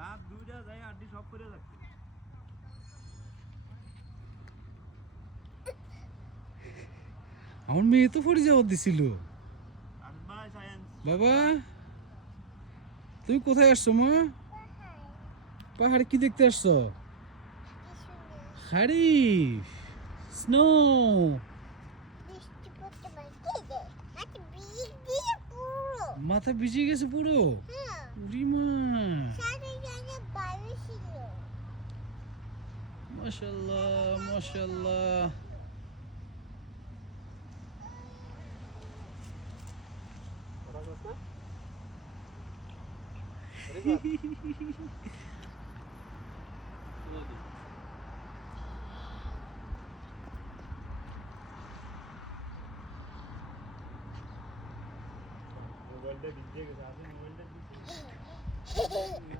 দাঁত দুইটা যায় আড্ডি সব করে আমার মেয়ে তো পড়ে যাওয়ার দিছিল। বাবা তুমি কোথায় আসছো মা? পাহাড়ে কি দেখতে আসছো? খারিফ স্নো। মাথা ভিজে গেছে পুরো। হ্যাঁ। Maşallah, maşallah. Mobile'de bilecek zaten. Mobile'de bilecek.